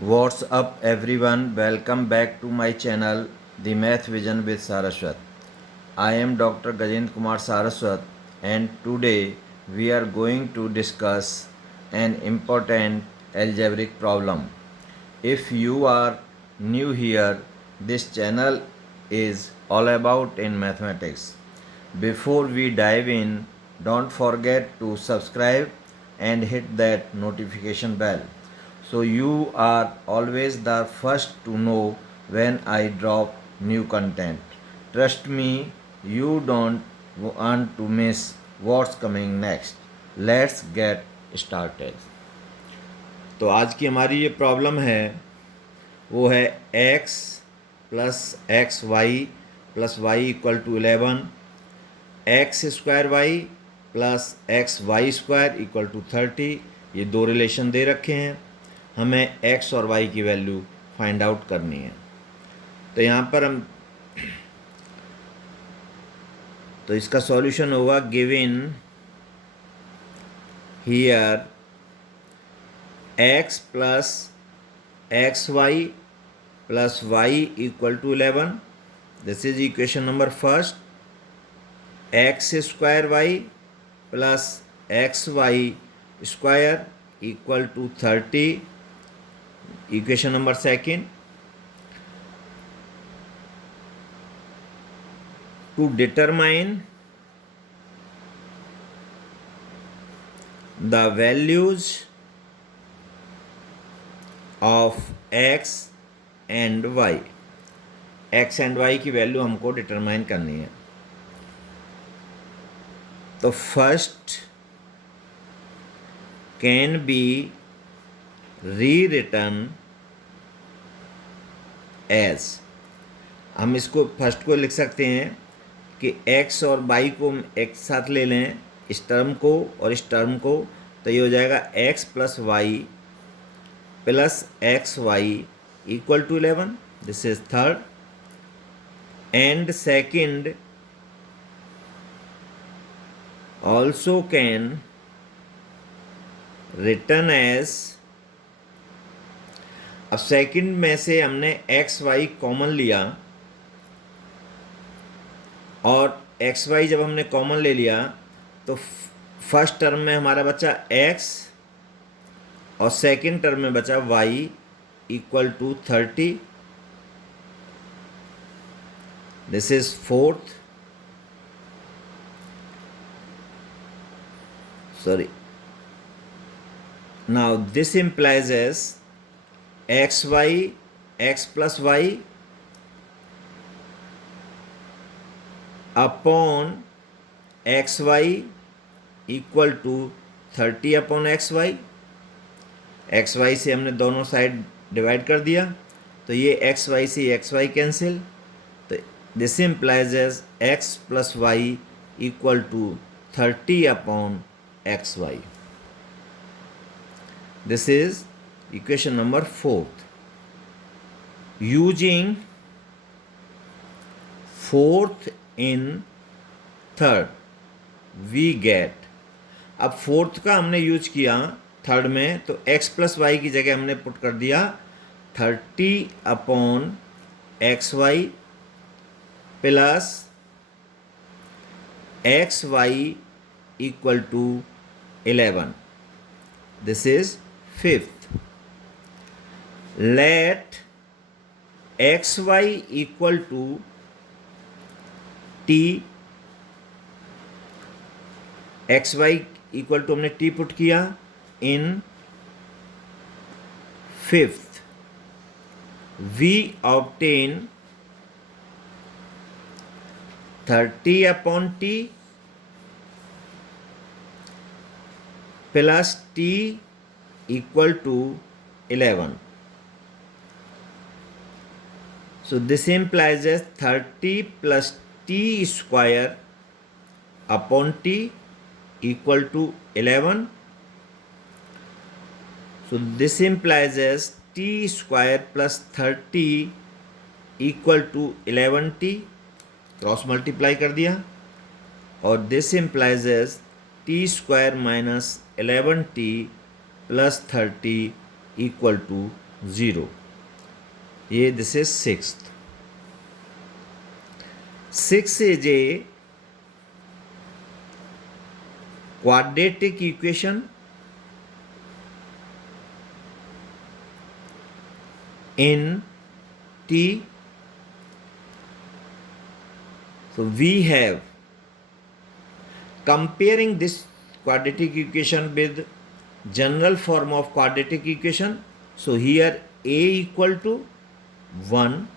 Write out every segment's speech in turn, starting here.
What's up everyone, welcome back to my channel The Math Vision with Saraswat. I am Dr. Gajendra Kumar Saraswat and today we are going to discuss an important algebraic problem. If you are new here, this channel is all about in mathematics. Before we dive in, don't forget to subscribe and hit that notification bell so you are always the first to know when I drop new content. Trust me, you don't want to miss what's coming next. Let's get started. तो आज की हमारी ये problem है वो है x plus x y plus y equal to 11, x square y plus x y square equal to 30। ये दो रिलेशन दे रखे हैं, हमें x और y की वैल्यू फाइंड आउट करनी है। तो यहाँ पर हम तो इसका सॉल्यूशन होगा given here x plus x y plus y equal to 11। This is equation number first. X square y plus x y square equal to 30, equation number second। to determine the values of x and y, x and y की value हमको determine करनी है। तो first can be rewritten as, हम इसको first को लिख सकते हैं कि x और y को हम एक साथ ले लें, इस टर्म को और इस टर्म को, तो ये हो जाएगा x plus y plus x y equal to 11। This is third. And second also can return as, अब सेकंड में से हमने एक्स वाई कॉमन लिया और एक्स वाई जब हमने कॉमन ले लिया तो फर्स्ट टर्म में हमारा बचा एक्स और सेकंड टर्म में बचा y equal to 30। This is fourth, sorry, now this implies as x y x plus y upon x y equal to 30 upon x y. X y से हमने दोनों side divide कर दिया तो ये एक्स वाई से एक्स वाई कैंसिल, तो this implies as x plus y equal to 30 upon x y. This is equation number fourth। using fourth in third we get, अब फोर्थ का हमने यूज किया थर्ड में तो x प्लस वाई की जगह हमने पुट कर दिया 30 upon x y plus x y equal to 11। This is fifth. let xy equal to t, xy equal to हमने t पुट किया इन फिफ्थ। we obtain 30 अपॉन t plus t equal to 11। So this implies as 30 plus t square upon t equal to 11. So this implies as t square plus 30 equal to 11t, cross multiply कर दिया, और this implies as t square minus 11t plus 30 equal to 0. ये this is sixth. 6 is a quadratic equation in T. So we have comparing this quadratic equation with general form of quadratic equation. So here a equal to 1,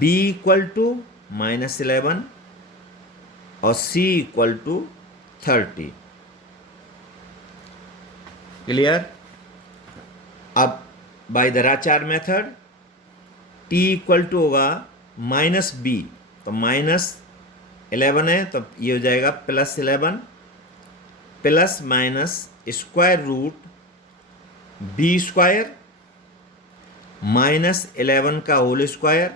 b equal to -11 और c equal to 30. Clear? अब by दराचार method t equal to होगा -b, तो -11 है तो ये हो जाएगा +11 plus minus square root b square -11 का whole square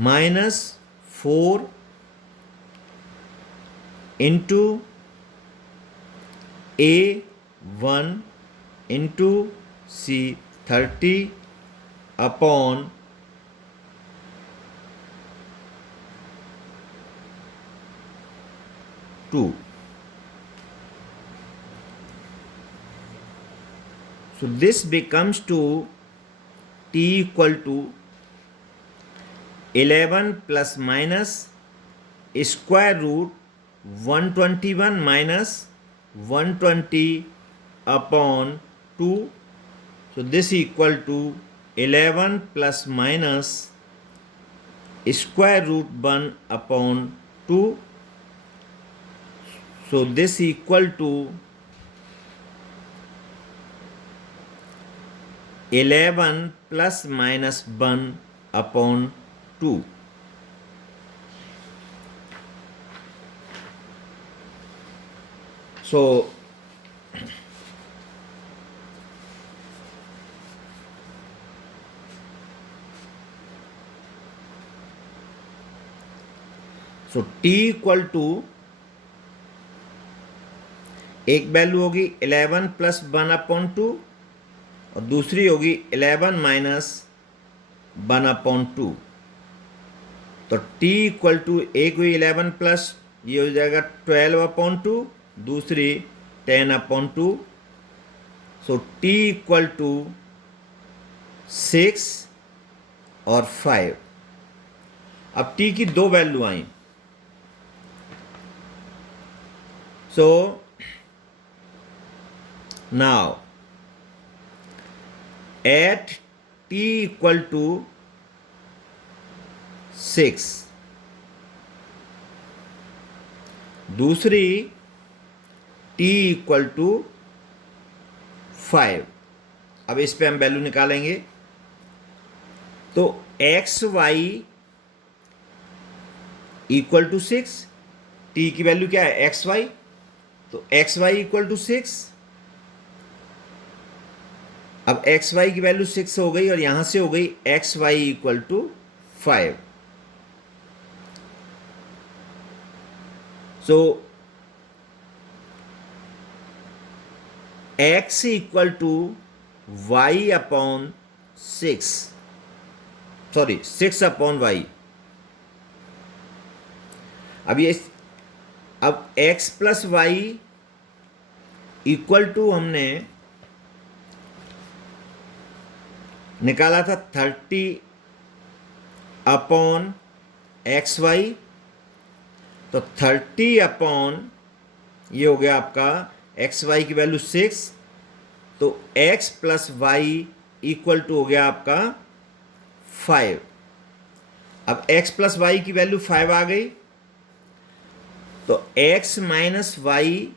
-4 into a1 into c 30 upon two. So this becomes to t equal to 11 plus minus square root 121 minus 120 upon 2. So this equal to 11 plus minus square root 1 upon 2. So this equal to 11 plus minus 1 upon 2. So t equal to एक value होगी 11 plus 1 upon 2 और दूसरी होगी 11 minus 1 upon 2. तो t equal to एक हुई 11 plus ये हो जाएगा 12 अपॉन 2, दूसरी 10 upon 2. So t equal to 6 और 5. अब t की दो वैल्यू आई. So now at t equal to 6, दूसरी t equal to 5. अब इस पे हम वैल्यू निकालेंगे तो x y equal to 6, t की वैल्यू क्या है एक्स वाई, तो एक्स वाई इक्वल टू 6. अब एक्स वाई की वैल्यू 6 हो गई और यहां से हो गई x y equal to 5. So x equal to y upon 6, sorry 6 upon y. अब x plus y equal to हमने निकाला था 30 अपॉन एक्स वाई, तो 30 अपॉन ये हो गया आपका एक्स वाई की वैल्यू 6, तो x plus y equal to हो गया आपका 5. अब एक्स प्लस वाई की वैल्यू 5 आ गई, तो एक्स माइनस वाई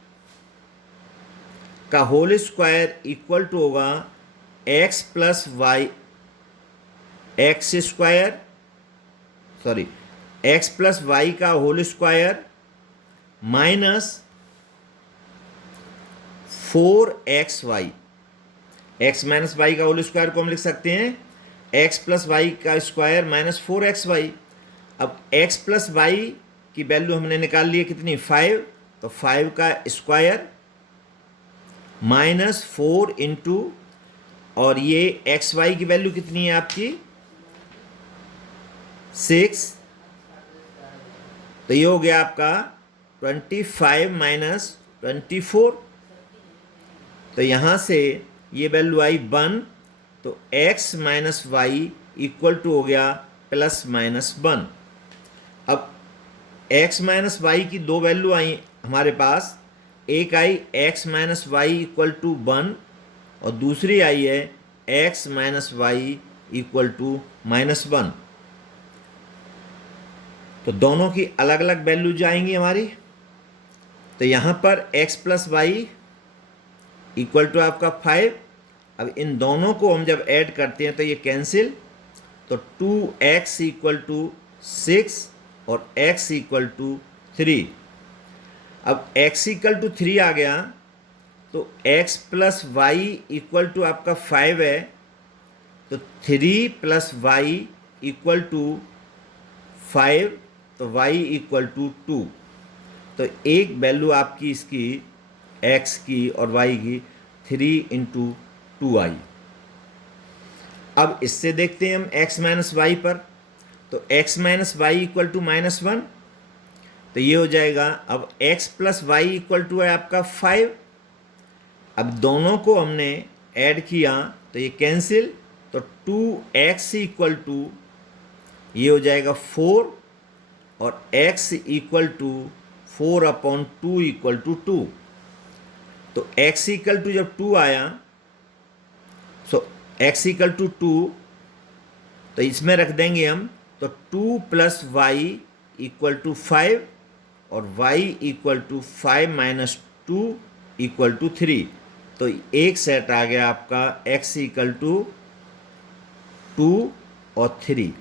का होल स्क्वायर इक्वल टू होगा x plus y x square, sorry x plus y का whole square minus 4xy. X minus y का होल स्क्वायर को हम लिख सकते हैं एक्स प्लस वाई का स्क्वायर माइनस 4xy. अब एक्स प्लस वाई की वैल्यू हमने निकाल ली है कितनी 5, तो 5 का स्क्वायर माइनस 4 इंटू और ये एक्स वाई की वैल्यू कितनी है आपकी 6, तो ये हो गया आपका 25 माइनस 24। तो यहाँ से ये वैल्यू आई 1, तो x minus y equal to हो गया +-1। अब x माइनस वाई की दो वैल्यू आई हमारे पास, एक आई x minus y equal to 1 और दूसरी आई है x minus y equal to -1। तो दोनों की अलग अलग वैल्यू जाएंगी हमारी। तो यहाँ पर x plus y equal to आपका 5। अब इन दोनों को हम जब ऐड करते हैं तो ये कैंसिल, तो 2x इक्वल टू 6 और x इक्वल टू 3। अब x इक्वल टू 3 आ गया, तो x plus y equal to आपका 5 है, तो 3 प्लस वाई इक्वल टू 5, तो y इक्वल टू 2। तो एक वैल्यू आपकी इसकी x की और y की 3 इंटू 2 आई। अब इससे देखते हैं हम x माइनस वाई पर, तो x minus y equal to -1, तो ये हो जाएगा। अब x plus y equal to है आपका 5। अब दोनों को हमने ऐड किया तो ये कैंसिल, तो 2x इक्वल टू ये हो जाएगा 4 और x equal to 4/2 equal to 2। तो x इक्वल टू जब 2 आया, सो x इक्वल टू 2, तो इसमें रख देंगे हम, तो 2 प्लस वाई इक्वल टू 5 और y equal to 5 minus 2 equal to 3। तो एक सेट आ गया आपका x इक्वल टू 2 और 3।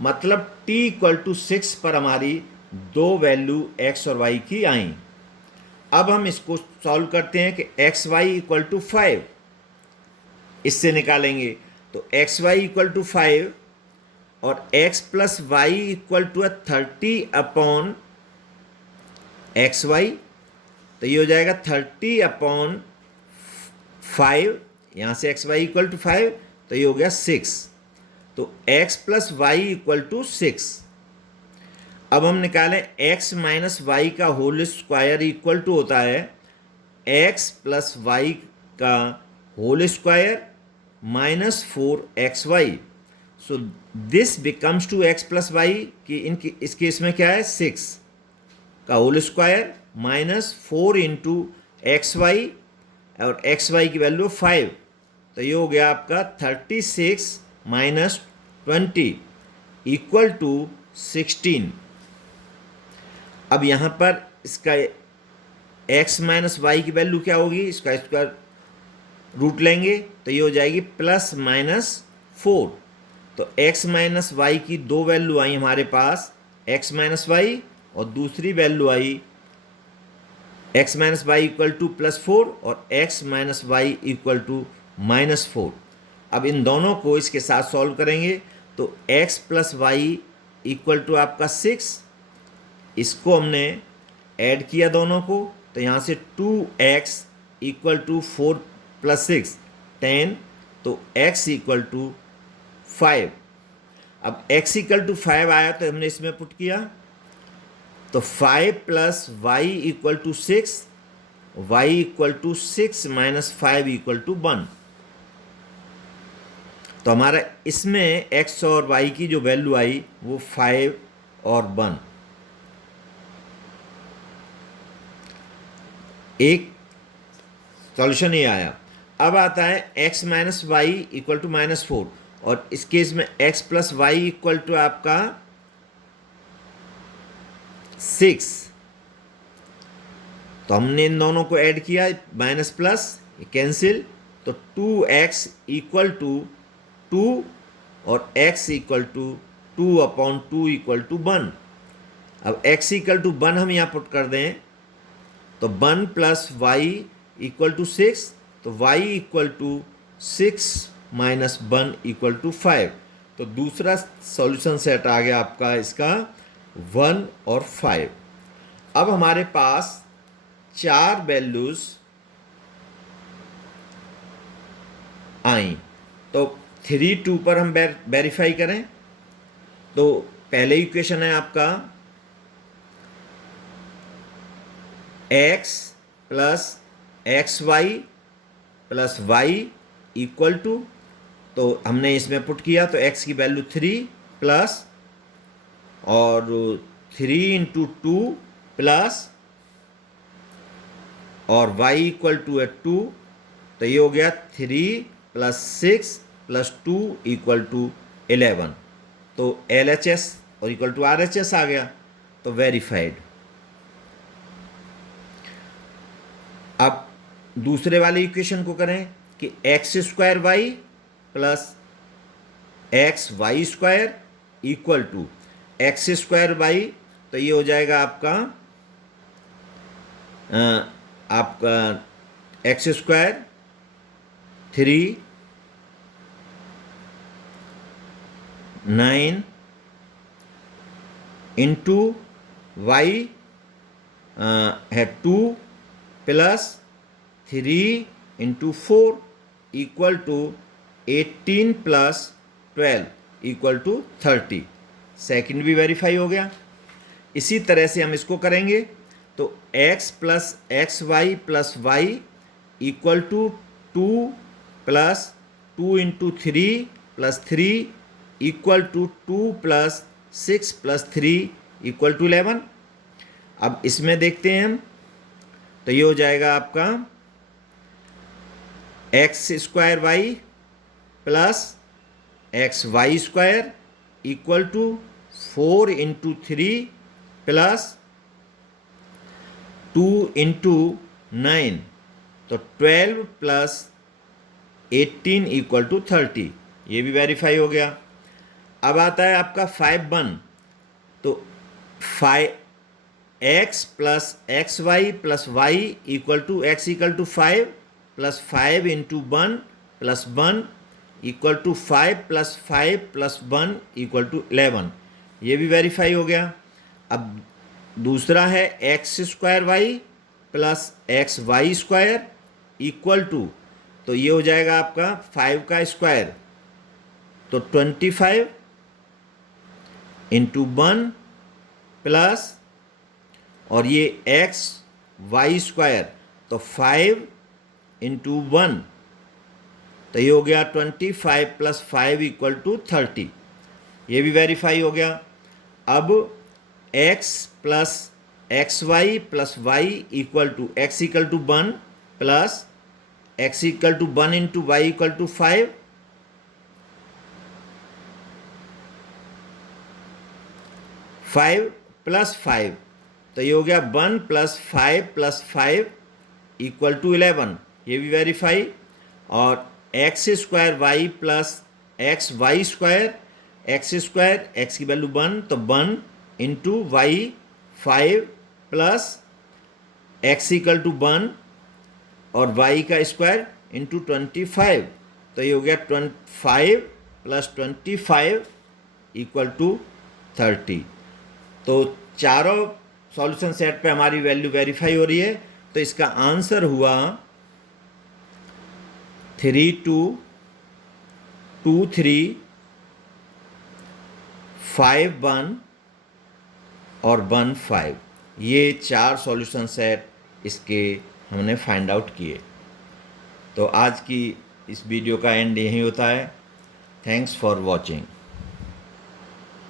मतलब t इक्वल टू 6 पर हमारी दो वैल्यू x और y की आई। अब हम इसको सॉल्व करते हैं कि एक्स वाई इक्वल टू 5, इससे निकालेंगे। तो एक्स वाई इक्वल टू 5 और x plus y equal to 30/x y, तो ये हो जाएगा 30/5। यहाँ से एक्स वाई इक्वल टू 5, तो ये हो गया 6। तो x plus y equal to 6। अब हम निकालें x माइनस वाई का होल स्क्वायर इक्वल टू होता है x प्लस वाई का whole square minus 4xy। So this becomes to x plus y की इस केस में क्या है 6 का whole square minus 4 into XY और XY की वैल्यू 5। तो ये हो गया आपका 36 माइनस 20 इक्वल टू 16। अब यहाँ पर इसका x माइनस वाई की वैल्यू क्या होगी, इसका रूट लेंगे तो ये हो जाएगी +-4। तो x माइनस वाई की दो वैल्यू आई हमारे पास, x माइनस वाई और दूसरी वैल्यू आई x minus y equal to +4 और x minus y equal to -4। अब इन दोनों को इसके साथ सॉल्व करेंगे तो x plus y equal to आपका 6, इसको हमने ऐड किया दोनों को, तो यहाँ से 2x इक्वल टू 4 + 6 10, तो x इक्वल टू 5। अब x इक्वल टू 5 आया तो हमने इसमें पुट किया, तो 5 plus y equal to 6, y equal to 6 minus 5 equal to 1। तो हमारा इसमें x और y की जो वैल्यू आई वो 5 और 1। एक सॉल्यूशन ये आया। अब आता है x minus y equal to -4 और इस केस में x plus y equal to आपका 6। तो हमने इन दोनों को ऐड किया, माइनस प्लस कैंसिल, तो 2x इक्वल टू 2 और x equal to 2/2 equal to 1। अब x इक्वल टू 1 हम यहाँ पुट कर दें, तो 1 प्लस वाई इक्वल टू 6, तो y equal to 6 minus 1 equal to 5। तो दूसरा सॉल्यूशन सेट आ गया आपका इसका 1 और 5। अब हमारे पास 4 वैल्यूज आई। तो 3 2 पर हम वेरीफाई करें तो पहले इक्वेशन है आपका x plus x y plus y equal to, तो हमने इसमें पुट किया तो x की वैल्यू 3 प्लस और 3 इंटू 2 प्लस और y इक्वल टू है 2, तो ये हो गया 3 प्लस 6 प्लस 2 इक्वल टू 11। तो LHS और इक्वल टू RHS आ गया, तो वेरीफाइड। अब दूसरे वाले इक्वेशन को करें कि x square y plus x y square equal to x square y, तो ये हो जाएगा आपका एक्स स्क्वायर 3 9 इंटू वाई है 2 plus 3 into 4 equal to 18 plus 12 equal to 30। Second भी वेरीफाई हो गया। इसी तरह से हम इसको करेंगे तो x plus x y plus y equal to 2 plus 2 into 3 plus 3 equal to 2 plus 6 plus 3 equal to 11। अब इसमें देखते हैं हम, तो ये हो जाएगा आपका x square y plus x y square equal to 4 into 3 plus 2 into 9, तो 12 प्लस 18 इक्वल टू 30। ये भी वेरीफाई हो गया। अब आता है आपका 5 तो 5 x plus x y plus y equal to x equal to 5 plus 5 into 1 plus 1 equal to 5 plus 5 plus 1 equal to 11। ये भी वेरीफाई हो गया। अब दूसरा है x square y plus x y square equal to, तो ये हो जाएगा आपका 5 का स्क्वायर, तो 25 इंटू 1 प्लस और ये एक्स वाई स्क्वायर, तो 5 इंटू 1, तो ये हो गया 25 प्लस 5 इक्वल टू 30। ये भी वेरीफाई हो गया। अब x plus x y plus y equal to x equal to 1 plus x equal to 1 into y equal to 5, 5 plus 5, तो ये हो गया 1 प्लस 5 इक्वल टू 11। ये भी वेरीफाई। और x square y plus x y square, x square x की value 1, तो 1 into y 5 plus x equal to 1 और वाई का स्क्वायर इंटू 25, तो ये हो गया 25 प्लस 25 इक्वल टू 30। तो चारों सॉल्यूशन सेट पे हमारी वैल्यू वेरीफाई हो रही है। तो इसका आंसर हुआ 3 2 2 3 5 1 और 1 5। ये 4 सॉल्यूशन सेट इसके हमने फाइंड आउट किए। तो आज की इस वीडियो का एंड यही होता है। Thanks for watching.